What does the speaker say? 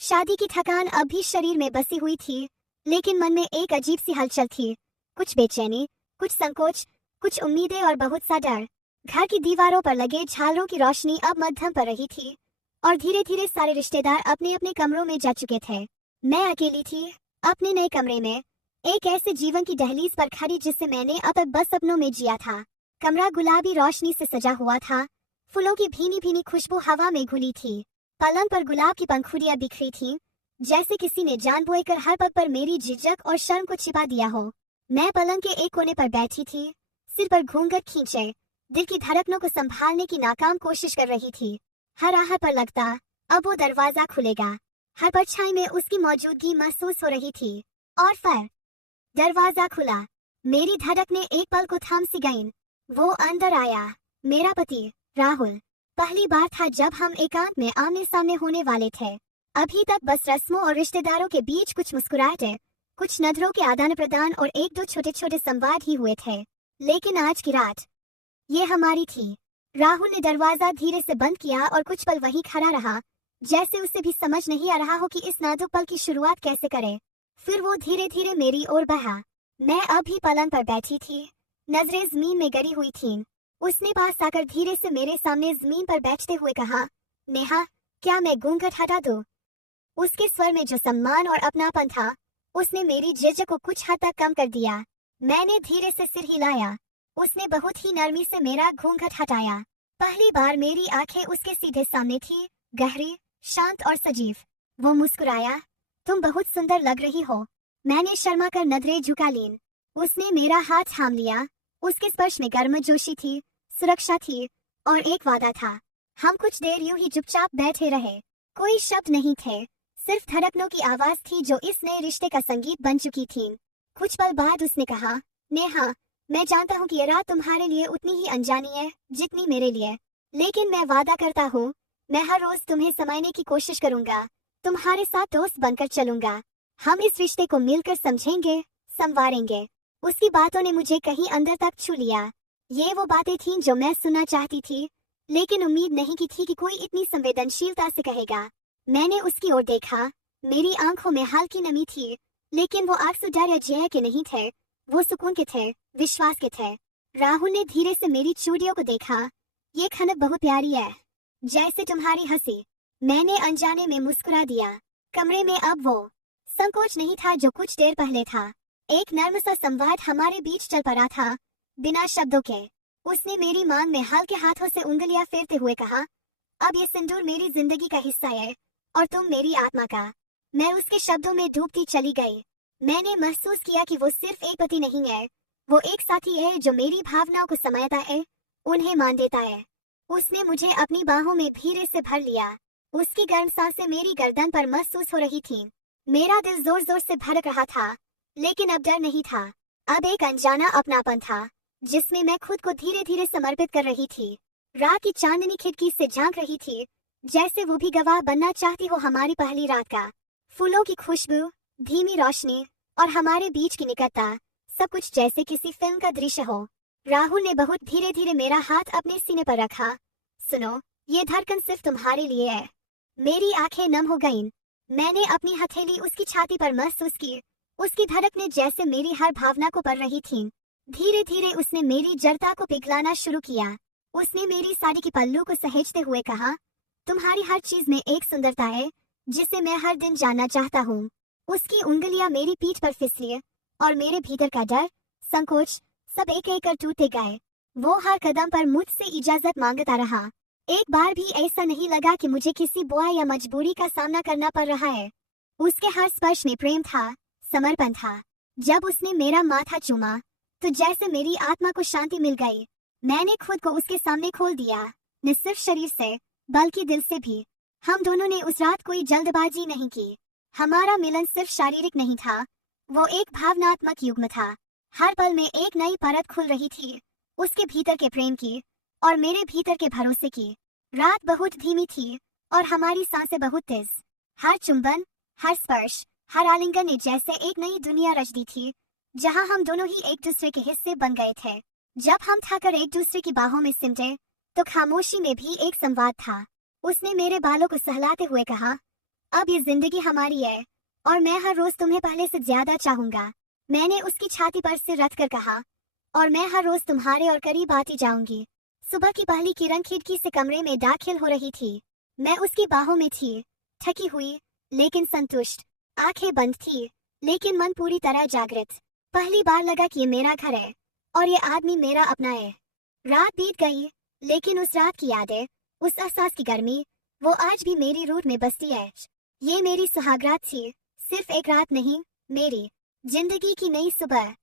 शादी की थकान अब भी शरीर में बसी हुई थी, लेकिन मन में एक अजीब सी हलचल थी। कुछ बेचैनी, कुछ संकोच, कुछ उम्मीदें और बहुत सा डर। घर की दीवारों पर लगे झालरों की रोशनी अब मध्यम पर रही थी और धीरे धीरे सारे रिश्तेदार अपने अपने कमरों में जा चुके थे। मैं अकेली थी, अपने नए कमरे में, एक ऐसे जीवन की दहलीज पर खड़ी जिसे मैंने अब तक बस सपनों में जिया था। कमरा गुलाबी रोशनी से सजा हुआ था, फूलों की भीनी भीनी खुशबू हवा में घुली थी। पलंग पर गुलाब की पंखुड़ियां बिखरी थीं, जैसे किसी ने जानबूझकर हर पग पर मेरी झिझक और शर्म को छिपा दिया हो। मैं पलंग के एक कोने पर बैठी थी, सिर पर घूंघट खींचे, दिल की धड़कनों को संभालने की नाकाम कोशिश कर रही थी। हर आहट पर लगता अब वो दरवाजा खुलेगा, हर परछाई में उसकी मौजूदगी महसूस हो रही थी। और फिर दरवाजा खुला। मेरी धड़कनें एक पल को थम सी गईं। वो अंदर आया, मेरा पति राहुल। पहली बार था जब हम एकांत में आमने सामने होने वाले थे। अभी तक बस रस्मों और रिश्तेदारों के बीच कुछ मुस्कुराहटें, कुछ नजरों के आदान प्रदान और एक दो छोटे छोटे संवाद ही हुए थे। लेकिन आज की रात ये हमारी थी। राहुल ने दरवाजा धीरे से बंद किया और कुछ पल वहीं खड़ा रहा, जैसे उसे भी समझ नहीं आ रहा हो कि इस नाजुक पल की शुरुआत कैसे करे। फिर वो धीरे धीरे मेरी ओर बढ़ा। मैं अभी पलंग पर बैठी थी, नजरें जमीन में गड़ी हुई थीं। उसने पास आकर धीरे से मेरे सामने जमीन पर बैठते हुए कहा, नेहा, क्या मैं घूंघट हटा दूं? उसके स्वर में जो सम्मान और अपनापन था, उसने मेरी झिझक को कुछ हद तक कम कर दिया। मैंने धीरे से सिर हिलाया। उसने बहुत ही नरमी से मेरा घूंघट हटाया। पहली बार मेरी आंखें उसके सीधे सामने थी, गहरी, शांत और सजीव। वो मुस्कुराया, तुम बहुत सुंदर लग रही हो। मैंने शर्मा कर नजरें झुका लीं। उसने मेरा हाथ थाम लिया। उसके स्पर्श में गर्मजोशी थी, सुरक्षा थी और एक वादा था। हम कुछ देर यूं ही चुपचाप बैठे रहे। कोई शब्द नहीं थे, सिर्फ धड़कनों की आवाज थी जो इस नए रिश्ते का संगीत बन चुकी थी। कुछ पल बाद उसने कहा, नेहा, मैं जानता हूँ कि ये रात तुम्हारे लिए उतनी ही अनजानी है जितनी मेरे लिए, लेकिन मैं वादा करता हूँ, मैं हर रोज तुम्हें समाने की कोशिश करूंगा, तुम्हारे साथ दोस्त बनकर चलूंगा। हम इस रिश्ते को मिलकर समझेंगे, संवारेंगे। उसकी बातों ने मुझे कहीं अंदर तक छू लिया। ये वो बातें थीं जो मैं सुनना चाहती थी, लेकिन उम्मीद नहीं की थी कि कोई इतनी संवेदनशीलता से कहेगा। मैंने उसकी ओर देखा। मेरी आंखों में हल्की नमी थी, लेकिन वो आंसू डर या जय के नहीं थे, वो सुकून के थे, विश्वास के थे। राहुल ने धीरे से मेरी चूड़ियों को देखा। ये खनक बहुत प्यारी है, जैसे तुम्हारी हंसी। मैंने अनजाने में मुस्कुरा दिया। कमरे में अब वो संकोच नहीं था जो कुछ देर पहले था। एक नर्म सा संवाद हमारे बीच चल पड़ा था, बिना शब्दों के। उसने मेरी मांग में हल्के हाथों से उंगलियां फेरते हुए कहा, अब ये सिंदूर मेरी जिंदगी का हिस्सा है और तुम मेरी आत्मा का। मैं उसके शब्दों में डूबती चली गई। मैंने महसूस किया कि वो सिर्फ एक पति नहीं है, वो एक साथी है जो मेरी भावनाओं को समझता है, उन्हें मान देता है। उसने मुझे अपनी बाहों में धीरे से भर लिया। उसकी गर्म सांसें मेरी गर्दन पर महसूस हो रही थीं। मेरा दिल जोर जोर से धड़क रहा था, लेकिन अब डर नहीं था। अब एक अनजाना अपनापन था, जिसमें मैं खुद को धीरे धीरे समर्पित कर रही थी। रात की चांदनी खिड़की से झांक रही थी, जैसे वो भी गवाह बनना चाहती हो हमारी पहली रात का। फूलों की खुशबू, धीमी रोशनी और हमारे बीच की निकटता, सब कुछ जैसे किसी फिल्म का दृश्य हो। राहुल ने बहुत धीरे धीरे मेरा हाथ अपने सीने पर रखा। सुनो, ये धड़कन सिर्फ तुम्हारे लिए है। मेरी आंखें नम हो गईं। मैंने अपनी हथेली उसकी छाती पर महसूस की। उसकी धड़कनें जैसे मेरी हर भावना को पढ़ रही थीं। धीरे धीरे उसने मेरी जड़ता को पिघलाना शुरू किया। उसने मेरी साड़ी की पल्लू को सहेजते हुए कहा, तुम्हारी हर चीज में एक सुंदरता है जिसे मैं हर दिन जानना चाहता हूँ। उसकी उंगलियां मेरी पीठ पर फिसली और मेरे भीतर का डर, संकोच, सब एक एक कर टूटते गए। वो हर कदम पर मुझसे इजाजत मांगता रहा। एक बार भी ऐसा नहीं लगा कि मुझे किसी बुआई या मजबूरी का सामना करना पड़ रहा है। उसके हर स्पर्श में प्रेम था, समर्पण था। जब उसने मेरा माथा चूमा, तो जैसे मेरी आत्मा को शांति मिल गई। मैंने खुद को उसके सामने खोल दिया, न सिर्फ शरीर से बल्कि दिल से भी। हम दोनों ने उस रात कोई जल्दबाजी नहीं की। हमारा मिलन सिर्फ शारीरिक नहीं था, वो एक भावनात्मक युग्म था। हर पल में एक नई परत खुल रही थी, उसके भीतर के प्रेम की और मेरे भीतर के भरोसे की। रात बहुत धीमी थी और हमारी सांसें बहुत तेज। हर चुंबन, हर स्पर्श, हर आलिंगन ने जैसे एक नई दुनिया रच दी थी, जहां हम दोनों ही एक दूसरे के हिस्से बन गए थे। जब हम थककर एक दूसरे की बाहों में सिमटे, तो खामोशी में भी एक संवाद था। उसने मेरे बालों को सहलाते हुए कहा, अब ये जिंदगी हमारी है और मैं हर रोज तुम्हें पहले से ज्यादा चाहूंगा। मैंने उसकी छाती पर सिर रख कर कहा। और मैं हर रोज तुम्हारे और करीब आती जाऊंगी। सुबह की पहली किरण खिड़की से कमरे में दाखिल हो रही थी। मैं उसकी बाहों में थी, थकी हुई लेकिन संतुष्ट। आंखें बंद थी लेकिन मन पूरी तरह जागृत। पहली बार लगा कि ये मेरा घर है और ये आदमी मेरा अपना है। रात बीत गई लेकिन उस रात की यादें, उस एहसास की गर्मी, वो आज भी मेरी रूह में बसती है। ये मेरी सुहागरात थी, सिर्फ एक रात नहीं, मेरी जिंदगी की नई सुबह।